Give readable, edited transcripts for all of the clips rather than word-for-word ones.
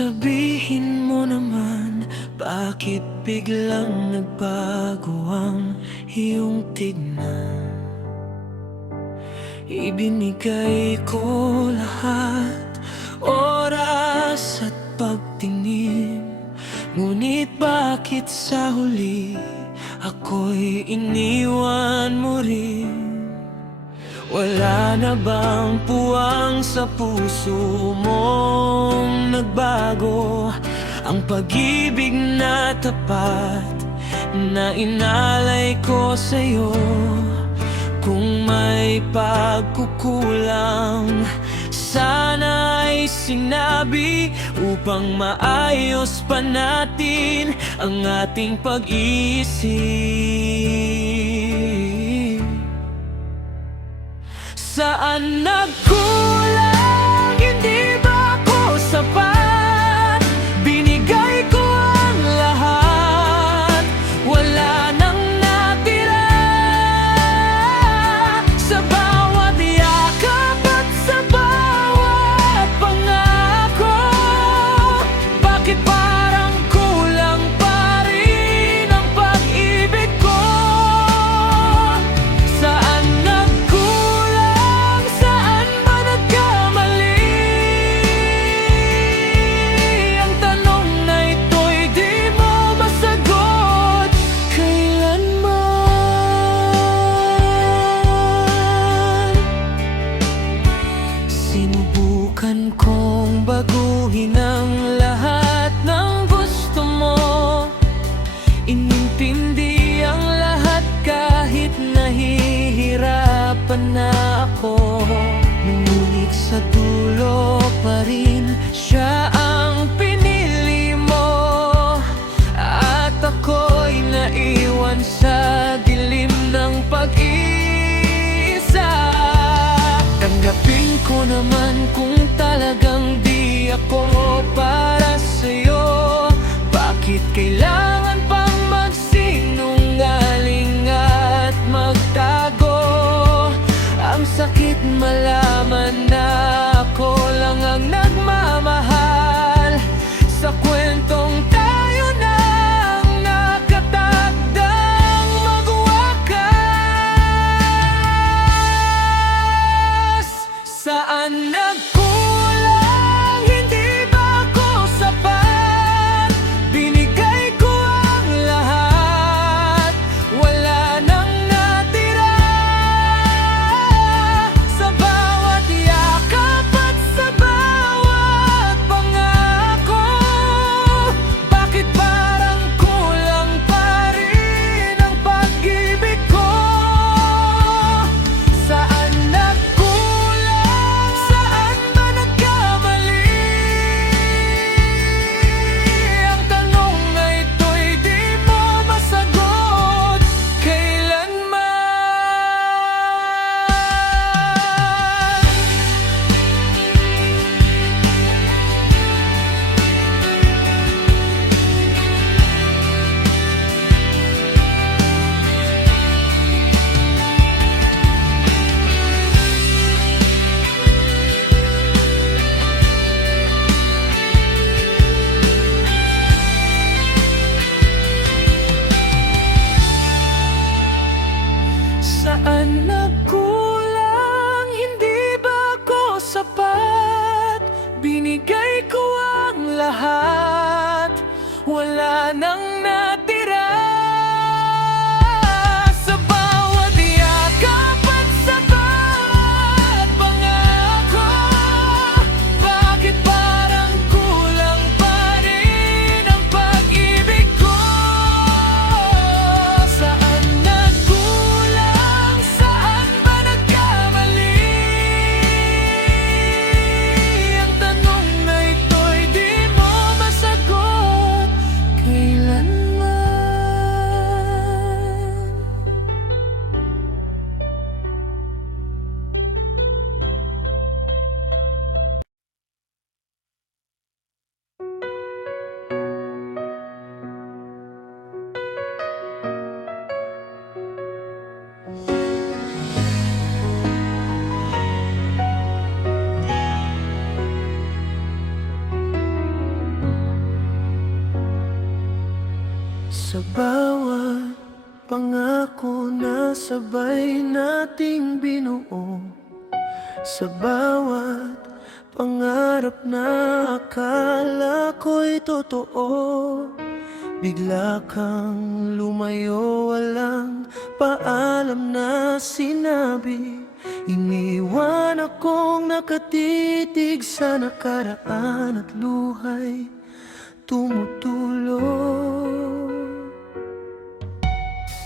Sabihin mo naman, bakit biglang nagbago ang iyong tignan? Ibinigay ko lahat, oras at pagtingin. Ngunit bakit sa huli, ako'y iniwan mo rin? Wala na bang puwang sa puso mong nagbago? Ang pag-ibig na tapat na inalay ko sa'yo. Kung may pagkukulang, sana'y sinabi upang maayos pa natin ang ating pag-iisip. Saan nagkulang? Hindi ba ako sapat? Binigay ko ang lahat, wala nang natira. Sa bawat yakap at sa bawat pangako, bakit parang kulang pa rin ang pag-ibig ko? Saan nagkulang? Saan ba nagkamali? Ang tanong na ito'y di mo masagot kailanman. Sinubukan kong baguhin ang lahat ng gusto mo. Inintindi ang lahat kahit nahihirapan na ako. Ngunit sa dulo pa rin siya ang pinili mo, at ako'y naiwan sa dilim ng pag-iisa. Tanggapin ko naman kung talagang di ako para sa'yo. Bakit kailangan pang magsinungaling at magtago? Ang sakit malaman na ako lang ang nagmamahal sa kwentong tayo nang nakatagdang magwakas. Saan nagkulang? Hindi ba ako sapat? Binigay ko ang lahat, wala nang natira. Sa bawat yakap Sa bawat pangako na sabay nating binuo, sa bawat pangarap na akala ko'y totoo, bigla kang lumayo, walang paalam na sinabi. Iniwan akong nakatitig sa nakaraan at luha'y tumutulo.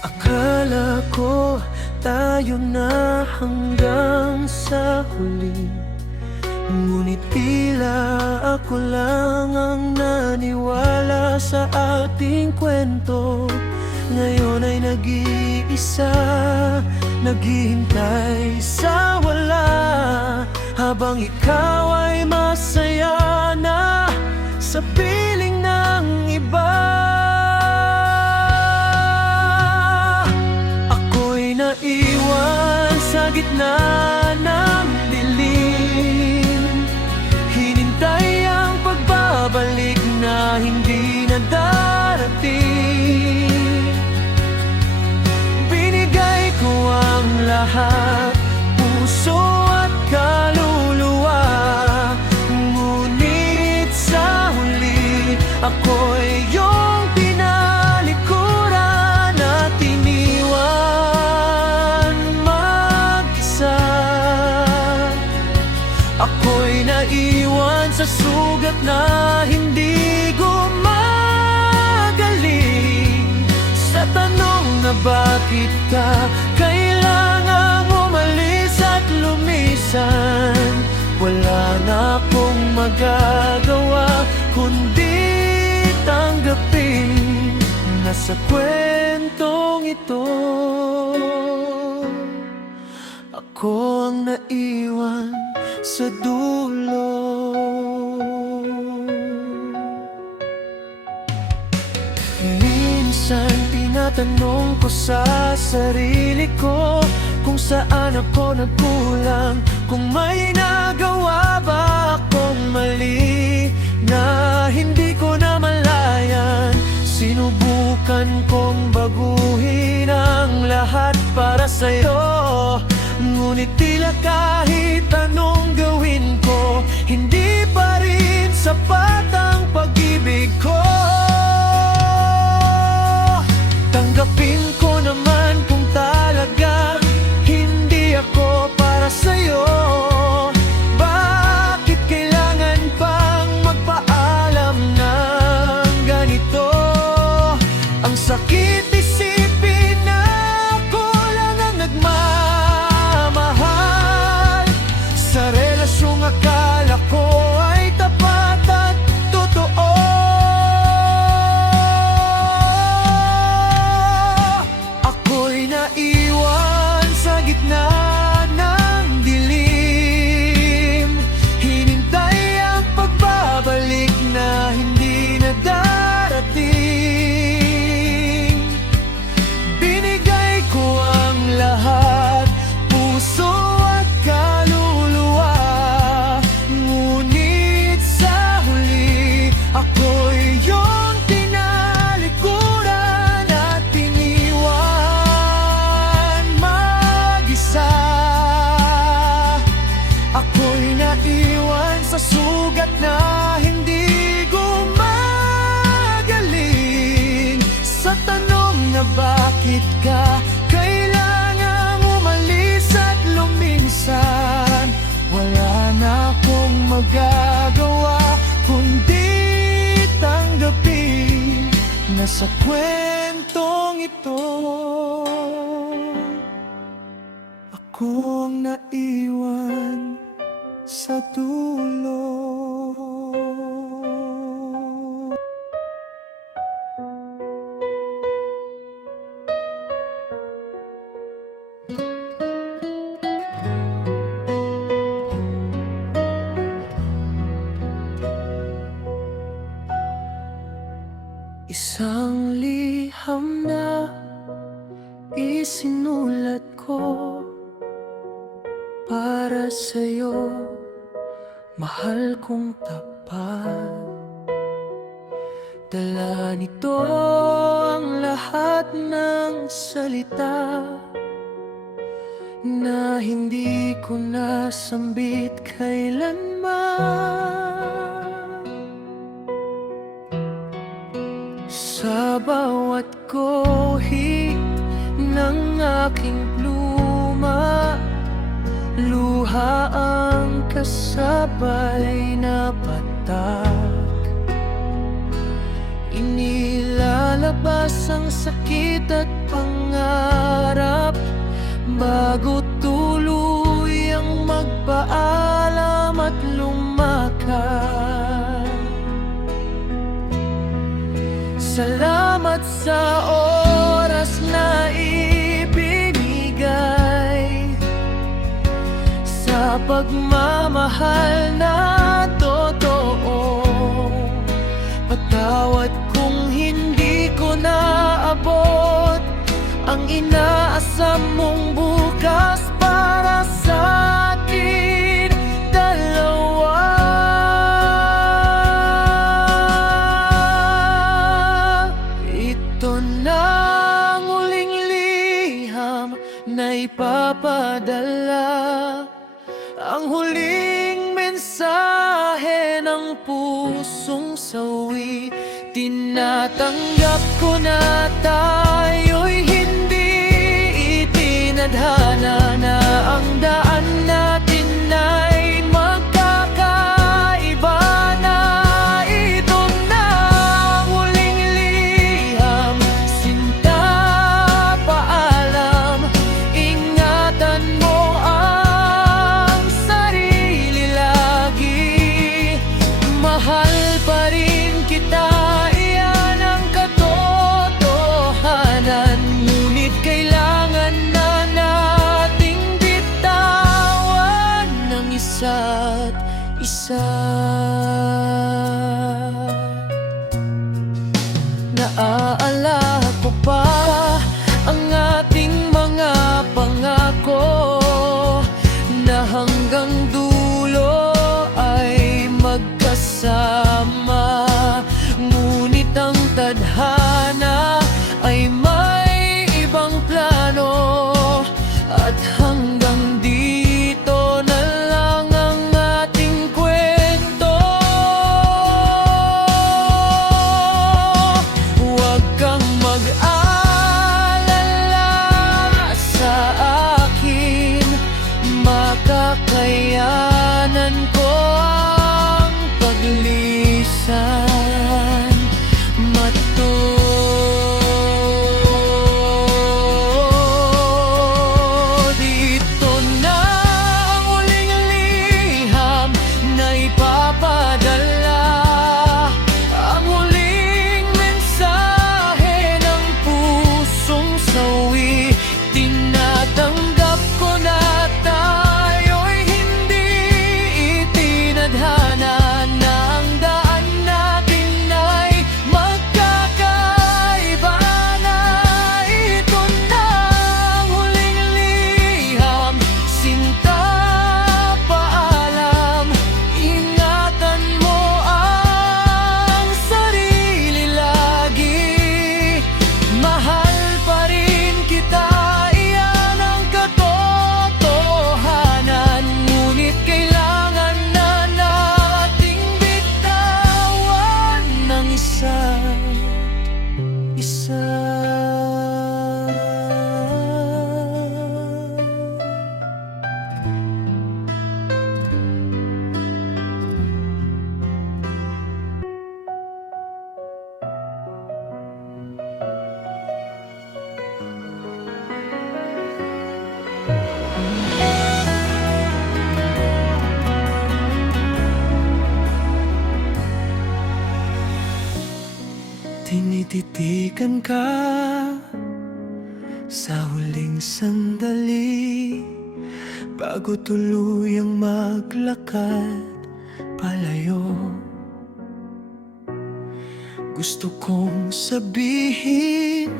Akala ko tayo na hanggang sa huli, ngunit tila ako lang ang naniwala sa ating kwento. Ngayon ay nag-iisa, naghihintay sa wala, habang ikaw ay masaya na sa piling ng iba. Ako'y naiwan sa gitna ng dilim, hinintay ang pagbabalik na hindi na darating. Binigay ko ang lahat, puso at kaluluwa, ngunit sa huli ako'y iyong tinalikuran at iniwan mag-isa. Ako'y naiwan sa sugat na hindi gumagaling, sa tanong na bakit ka kailangang umalis at lumisan. Wala na akong magagawa kundi tanggapin na sa kwentong ito ako ang naiwan sa dulo. Minsan tinatanong ko sa sarili ko kung saan ako nagkulang, kung may nagawa ba akong mali na hindi ko na malayan. Sinubukan kong baguhin ang lahat para sa'yo, ngunit tila kahit anong gawin ko, hindi pa rin sapat ang pag-ibig ko. Tanggapin ko naman kung talagang hindi ako para sa'yo. Bakit kailangan pang magpaalam ng ganito? Ang sakit isipin na ako lang ang nagmamahal sa relasyong akala ko ay tapat at totoo. Ako'y naiwan sa gitna ng dilim, hinintay ang pagbabalik na hindi na darating. Binigay ko ang lahat, puso at kaluluwa, ngunit sa huli ako'y iyong tinalikuran at iniwan mag-isa. Ako'y naiwan sa sugat na hindi gumagaling, sa tanong na bakit ka kailangang umalis at luminsan. Wala na akong magagawa kundi tanggapin na sa kwentong ito ako ang naiwan sa dulo. Isang liham na isinulat ko para sa'yo, mahal kong tapat. Dala nito ang lahat ng salita na hindi ko nasambit kailanman. Sa bawat guhit ng aking pluma, luha ang kasabay na patak. Inilalabas ang sakit at pangarap bago tuluyang magpaalam at lumakad. Salamat sa oras na ibinigay, sa pagmamahal na totoo. Patawad kung hindi ko naabot ang inaasam mong bukas para sa atin dalawa. Ito na ang huling liham na ipapadala, ang huling mensahe ng pusong sawi. Tinatanggap ko na tayo'y hindi itinadhana, na ang daan natin ay magkakaiba na. Ito na ang huling liham, sinta, paalam. Ingatan mo ang sarili lagi. Mahal pa rin kita, iyan ang katotohanan. Ngunit kailangan na nating bitawan ng isa't isa. Naaalala ko pa ang ating mga pangako, na hanggang dulo ay magkasama. Ngunit ang tadhana ay may ibang plano, at hanggang dito na lang ang ating kwento. Huwag kang mag-alala sa akin, makakayanan ko ang paglisan. Matod, ito na ang huling liham na ipapadala, ang huling mensahe ng pusong sawi. Tinatanggap ko na tayo'y hindi itinadhana, na ang daan natin ay magkakaiba na. Ito na ang huling liham, sinta, paalam. Ingatan mo ang sarili lagi. Mahal pa rin kita, iyan ang katotohanan. Ngunit kailangan na nating bitawan ng isa't isa. Tinititigan ka sa huling sandali, bago tuluyang maglakad palayo. Gusto kong sabihin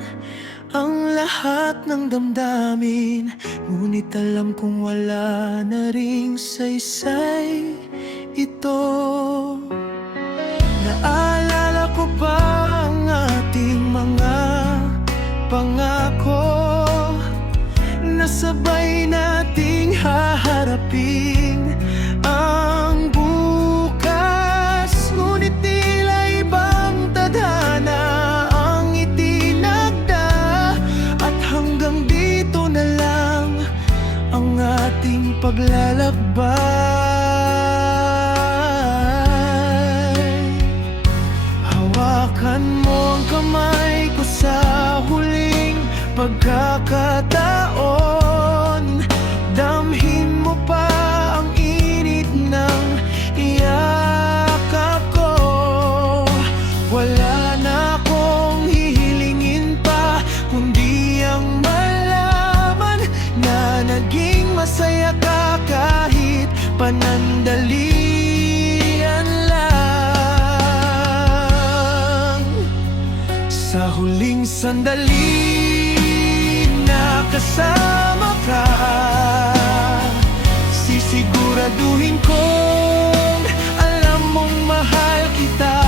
ang lahat ng damdamin, ngunit alam kong wala na ring saysay ito. Naalala ko pa sandali na kasama ka, sisiguraduhin kong alam mong mahal kita.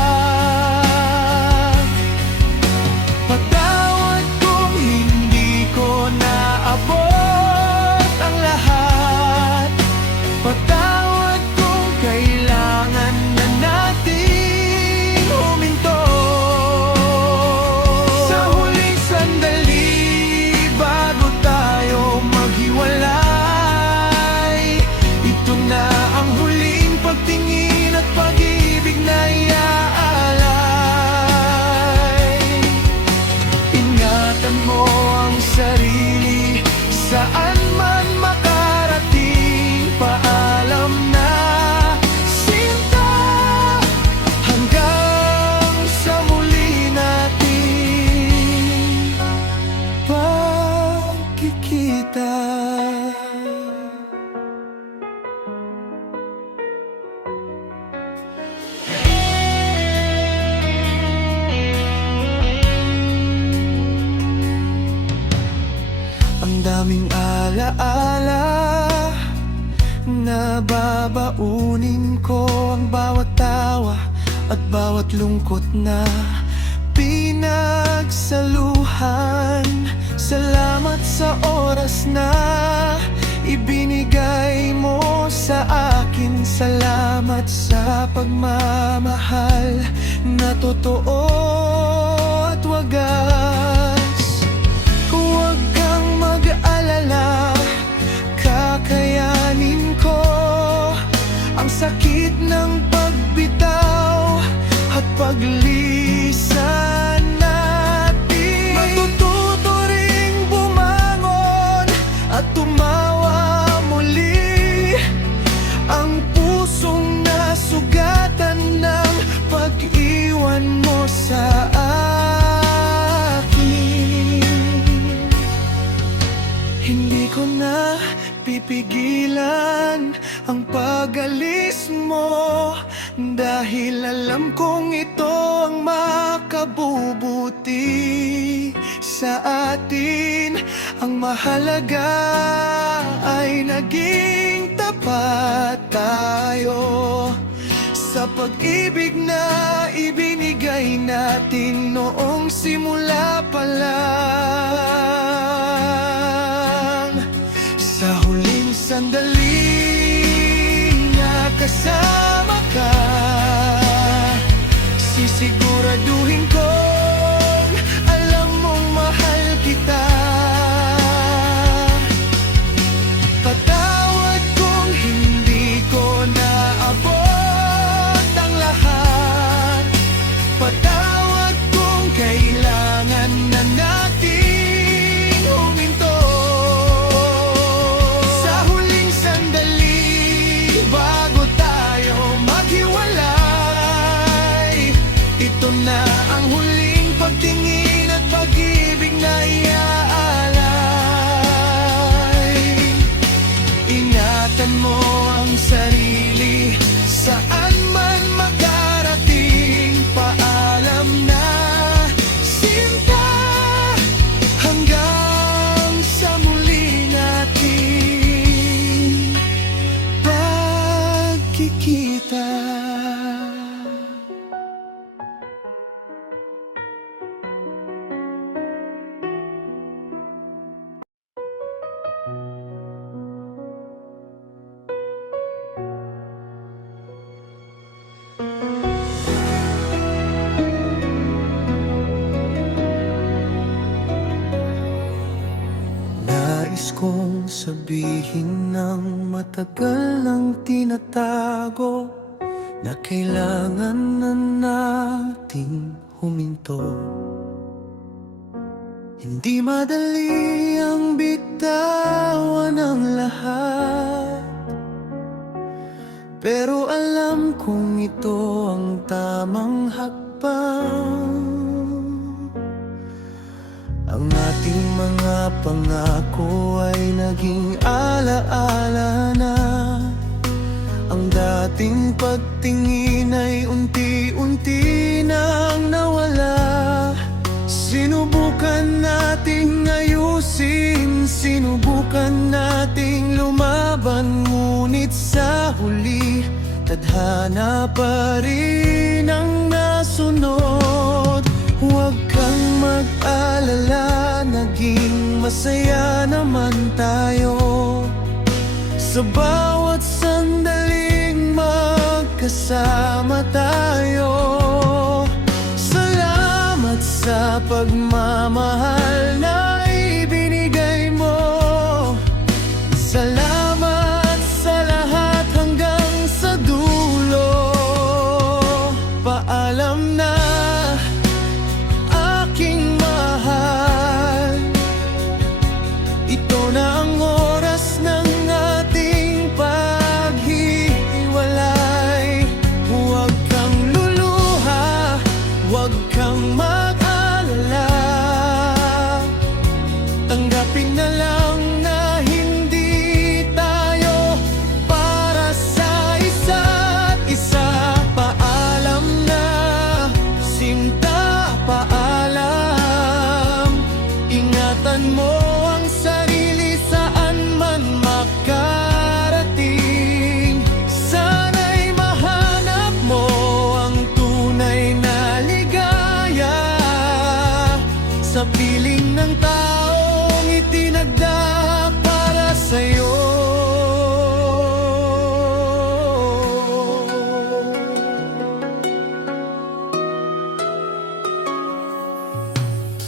Patawad kung hindi ko naabot ang lahat. Patawad kung kailangan na natin huminto. Sa huling sandali bago tayo maghiwalay, ito na ang huling pagtingin at pag-ibig na iaalay. Ingatan mo ang sarili, saan man makarating. Paalam na, sinta, hanggang sa muli nating pagkikita. Ang daming alaala na babaunin ko, ang bawat tawa at bawat lungkot na pinagsaluhan. Salamat sa oras na ibinigay mo sa akin. Salamat sa pagmamahal na totoo at wagas. Huwag kang mag-alala, kakayanin ko ang sakit ng pagbitaw at paglisan natin. Matututo ring bumangon at tumawa muli ang pusong nasugatan ng pag-iwan mo sa akin. Hindi ko na pipigilan ang pag-alis mo, dahil alam kong ito ang makabubuti sa atin. Ang mahalaga ay naging tapat tayo sa pag-ibig na ibinigay natin noong simula pa lang. Sa huling sandali na kasama ka, sisiguraduhin kong alam mong mahal kita. Patawad kung hindi ko naabot ang lahat. Patawad kung kailangan na natin huminto. Sa huling sandali bago tayo maghiwalay, ito na ang huling pagtingin at pag-ibig na iaalay. Ingatan mo ang sarili, saan man makarating. Paalam na, sinta, hanggang sa muli nating pagkikita. Nais kong sabihin ng matagal nang tinatago, na kailangan na nating huminto. Hindi madali ang bitawan ng lahat, pero alam kong ito ang tamang hakbang. Ang ating mga pangako ay naging alaala na. Ang dating pagtingin ay unti-unti nang nawala. Sinubukan Sinubukan nating lumaban, ngunit sa huli tadhana pa rin ang nasunod. Huwag kang mag-alala, naging masaya naman tayo sa bawat sandaling magkasama tayo. Salamat sa pagmamahal na ibinigay mo. Salamat sa lahat hanggang sa dulo. Paalam na aking mahal, ito na ang oras ng ating paghiwalay. Huwag kang luluha, huwag kang mag-alala. Tanggapin na lang na hindi tayo para sa isa't isa. Paalam na, sinta, paalam. Ingatan mo ang sarili saan man makarating. Sana'y mahanap mo ang tunay na ligaya sa piling ng taong itinagda para sa'yo.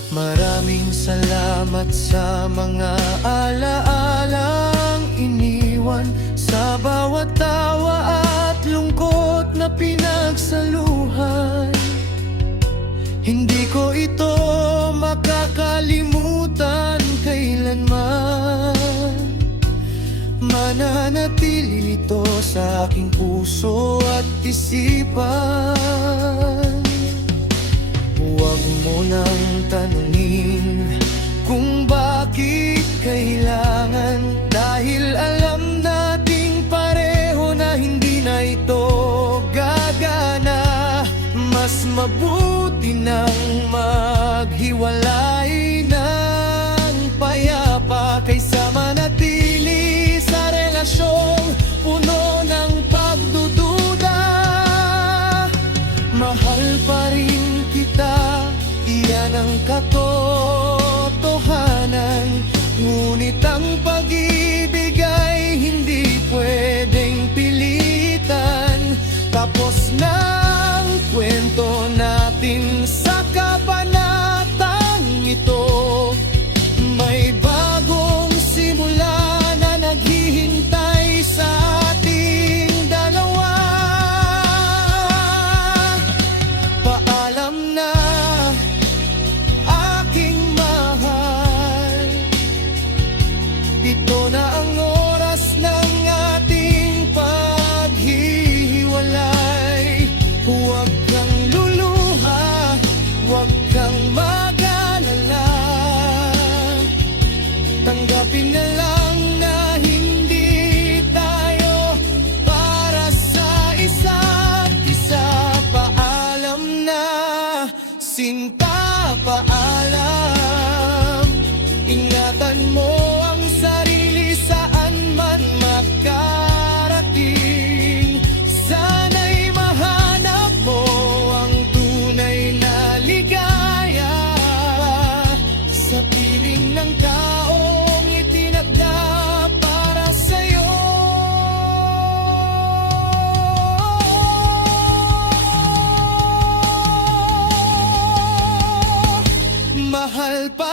Maraming salamat sa mga alaalang iniwan, sa bawat tawa at lungkot na pinagsaluhan. Hindi ko ito makakalimutan kailanman. Mananatili ito sa aking puso at isipan. Huwag mo nang tanungin kung bakit kailangan, dahil alam nating pareho na hindi na ito gagana. Mas mabuti nang maghiwalay ng payapa kaysa manatili sa relasyong puno ng pagdududa. Mahal pa rin kita, iyan ang katotohanan. Ngunit ang pag-ibig ay hindi pwedeng pilitan. Tapos na ang kwento natin sa kabanatang ito. May bagong simula na naghihintay sa ating dalawa. Paalam na aking mahal, ito na ang oras ng ating paghihiwalay. Huwag kang luluha, huwag kang mag-alala. Tanggapin na lang na hindi tayo para sa isa't isa. Paalam na, sinta, paalam. Ingatan mo ang sarili saan man makarating. Sana'y mahanap mo ang tunay na ligaya sa piling ng taong itinagda para sa'yo. Mahal pa